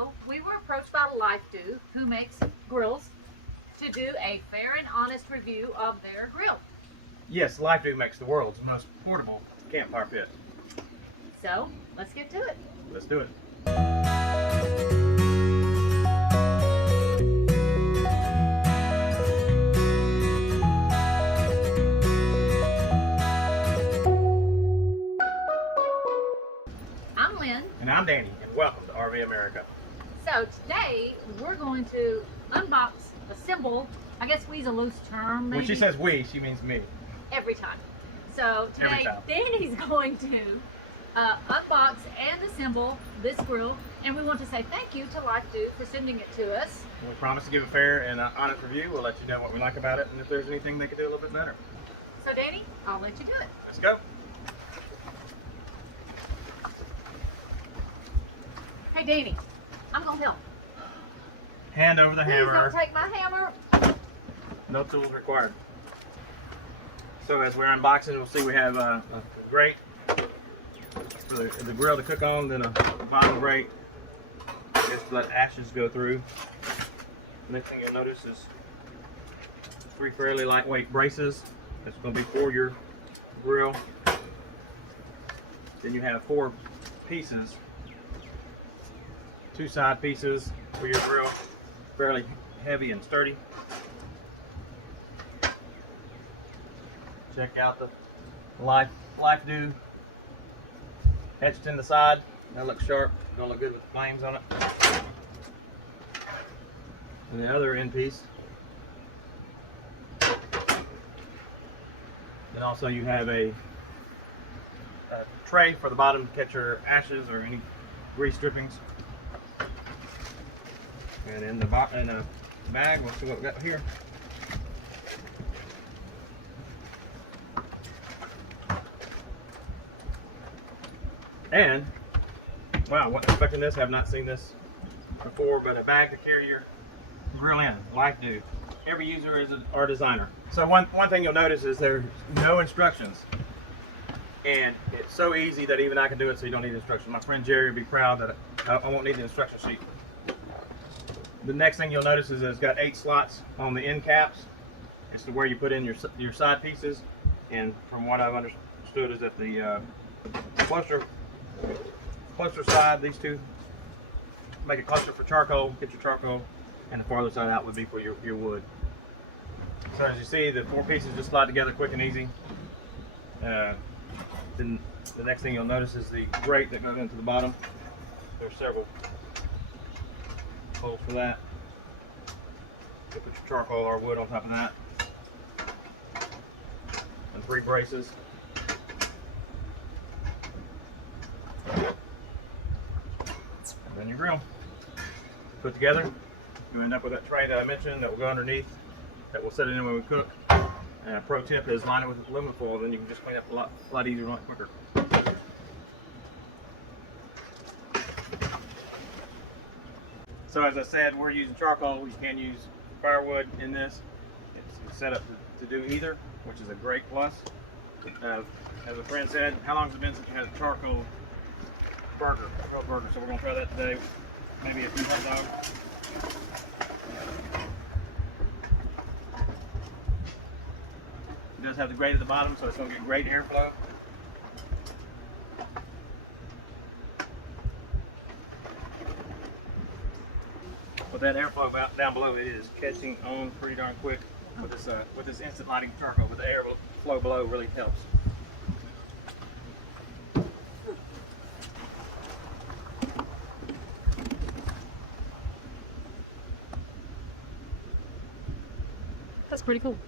So we were approached by Lifedoo, who makes grills, to do a fair and honest review of their grill. Yes, Lifedoo makes the world's most portable campfire pit. So let's get to it. Let's do it. I'm Lynn. And I'm Danny, and welcome to RV America. So today we're going to unbox, assemble, I guess we's a loose term maybe. When she says we, she means me. Every time. So today Danny's going to unbox and assemble this grill, and we want to say thank you to Lifedoo for sending it to us. We promise to give a fair and honest review. We'll let you know what we like about it and if there's anything they could do a little bit better. So Danny, I'll let you do it. Let's go. Hey Danny, I'm gonna help. Hand over the hammer. Please don't take my hammer. No tools required. So as we're unboxing, we'll see we have a grate for the grill to cook on, then a bottom grate just to let ashes go through. The next thing you'll notice is 3 fairly lightweight braces. That's going to be for your grill. Then you have 4 pieces, 2 side pieces for your grill, fairly heavy and sturdy. Check out the Lifedoo etched in the side. That looks sharp. Gonna look good with flames on it. And the other end piece. Then also you have a tray for the bottom to catch your ashes or any grease drippings. And in the bag, we'll see what we got here. And, wow, wasn't expecting this, have not seen this before, but a bag to carry your grill in, Lifedoo. Every user is our designer. So one thing you'll notice is there's no instructions. And it's so easy that even I can do it so you don't need instructions. My friend Jerry would be proud that I won't need the instruction sheet. The next thing you'll notice is it's got 8 slots on the end caps. It's to where you put in your side pieces. And from what I've understood is that the closer side, these two make a cluster for charcoal, get your charcoal, and the farther side out would be for your wood. So as you see, the 4 pieces just slide together quick and easy. Then the next thing you'll notice is the grate that goes into the bottom. There's several holes for that. You put your charcoal or wood on top of that. And 3 braces. And then your grill. Put together, you end up with that tray that I mentioned that will go underneath, that will set it in when we cook. And a pro tip is line it with aluminum foil, then you can just clean up a lot easier and a lot quicker. So as I said, we're using charcoal. You can use firewood in this. It's set up to do either, which is a great plus. As a friend said, how long has it been since you had a charcoal burger, grill burger? So we're going to try that today. Maybe a few hot dogs. It does have the grate at the bottom, so it's going to get great airflow. With that airflow down below, it is catching on pretty darn quick with this instant lighting charcoal. But the airflow below really helps. That's pretty cool.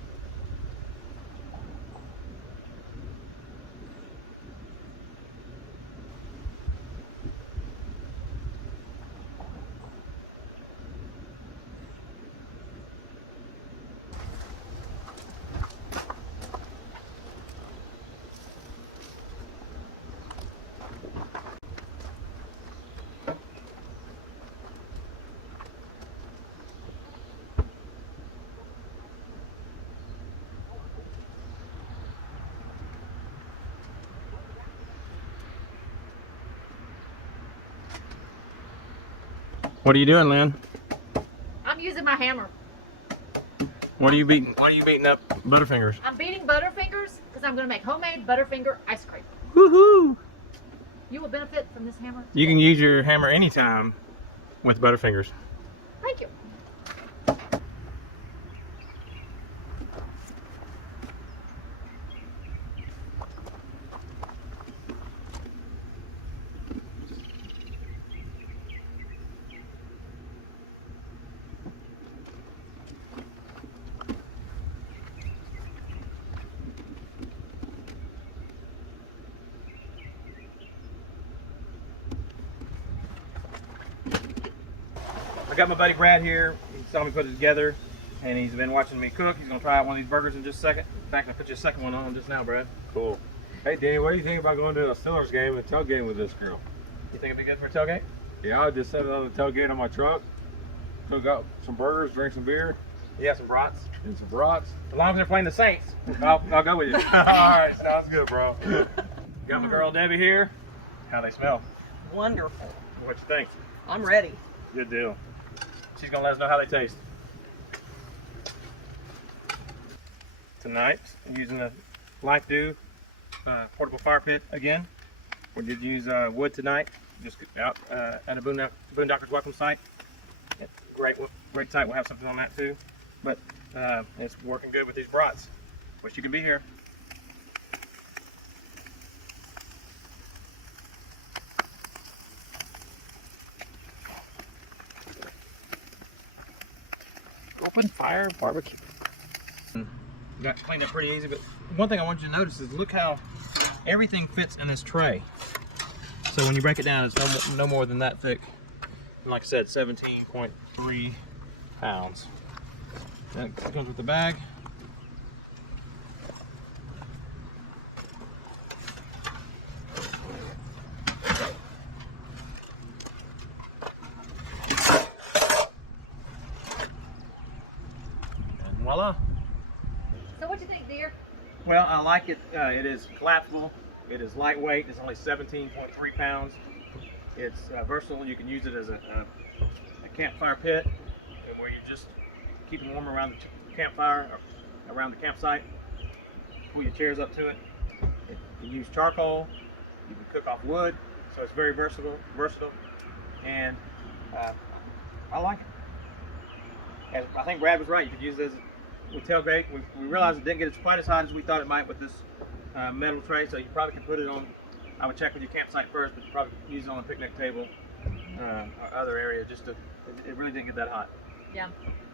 What are you doing, Lynn? I'm using my hammer. What are you beating? Why are you beating up Butterfingers? I'm beating Butterfingers because I'm going to make homemade Butterfinger ice cream. Woohoo! You will benefit from this hammer. You can use your hammer anytime with Butterfingers. Thank you. I got my buddy Brad here. He saw me put it together, and he's been watching me cook. He's gonna try out one of these burgers in just a second. In fact, I put you a second one on just now, Brad. Cool. Hey, Danny, what do you think about going to a Steelers game and tailgating with this girl? You think it'd be good for a tailgate? Yeah, I just set it on the tailgate on my truck. Took out some burgers, drank some beer, Yeah, some brats. and some brats. As long as they're playing the Saints, I'll go with you. All right, sounds good, bro. Got my girl Debbie here. How they smell? Wonderful. What you think? I'm ready. Good deal. She's gonna let us know how they taste. Tonight, I'm using the Lifedoo Portable Fire Pit again. We did use wood tonight, just out at a Boondocker's Welcome site. Great site. We'll have something on that too. But it's working good with these brats. Wish you could be here. Open fire barbecue. Got cleaned up pretty easy, but one thing I want you to notice is look how everything fits in this tray. So when you break it down, it's no more than that thick. And like I said, 17.3 pounds. That comes with the bag. And voila. So what do you think, dear? Well, I like it. It is collapsible. It is lightweight. It's only 17.3 pounds. It's versatile. You can use it as a campfire pit, where you just keep them warm around the campfire, or around the campsite. Pull your chairs up to it. You can use charcoal. You can cook off wood. So it's very versatile, and I like it. And I think Brad was right. You could use it as with tailgate. We realized it didn't get quite as hot as we thought it might with this metal tray, so you probably can put it on. I would check with your campsite first, but you probably use it on a picnic table or other area. Just to, it really didn't get that hot. Yeah,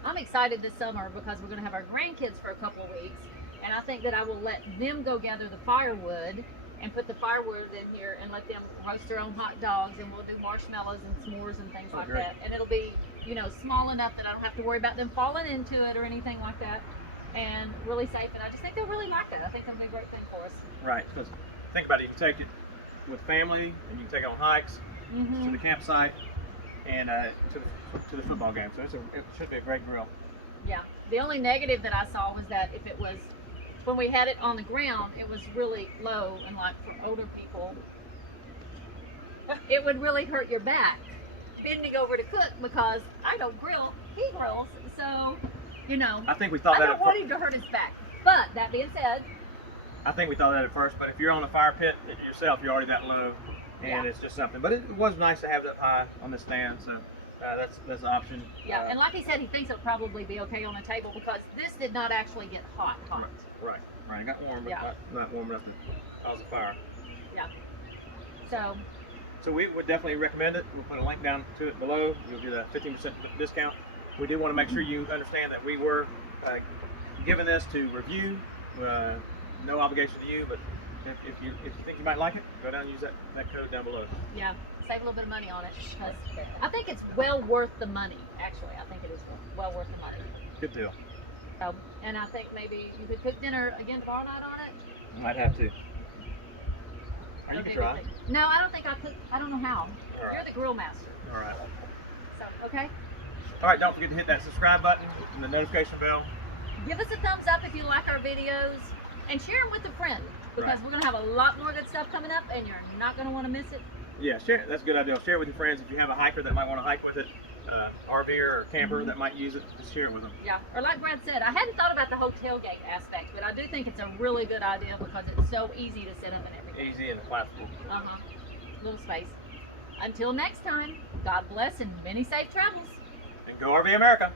I'm excited this summer because we're going to have our grandkids for a couple of weeks, and I think that I will let them go gather the firewood and put the firewood in here and let them roast their own hot dogs, and we'll do marshmallows and s'mores and things like great. that. And it'll be, you know, small enough that I don't have to worry about them falling into it or anything like that, and really safe. And I just think they'll really like that. I think that'll be a great thing for us. Right, because think about it. You can take it with family, and you can take it on hikes to the campsite and to the football game. So it should be a great grill. Yeah. The only negative that I saw was that if it was, when we had it on the ground, it was really low, and like for older people, it would really hurt your back bending over to cook, because I don't grill, he grills, so, you know, I think we thought I that. don't want him to hurt his back. But that being said, I think we thought that at first, but if you're on a fire pit yourself, you're already that low, and Yeah. it's just something. But it was nice to have that high on the stand, so that's an option. yeah, and like he said, he thinks it'll probably be okay on the table because this did not actually get hot. Right. It got warm, but Yeah. not warm enough to cause a fire. Yeah. So, So we would definitely recommend it. We'll put a link down to it below. You'll get a 15% discount. We do want to make sure you understand that we were given this to review. No obligation to you, but if you think you might like it, go down and use that code down below. yeah, save a little bit of money on it because I think it's well worth the money. Actually, I think it is well worth the money. Good deal. So, and I think maybe you could cook dinner again tomorrow night on it. Might have to. Or you That'd can be a try. good thing. No, I don't think I cook. I don't know how. All right. You're the grill master. All right. So, okay. All right. Don't forget to hit that subscribe button and the notification bell. Give us a thumbs up if you like our videos, and share them with a friend, because Right. we're going to have a lot more good stuff coming up, and you're not going to want to miss it. Yeah, share. That's a good idea. Share it with your friends. If you have a hiker that might want to hike with it, RVer or camper that might use it, just share it with them. Yeah, or like Brad said, I hadn't thought about the whole tailgate aspect, but I do think it's a really good idea because it's so easy to set up and everything. Easy and collapsible. Little space. Until next time, God bless and many safe travels. And go RV America.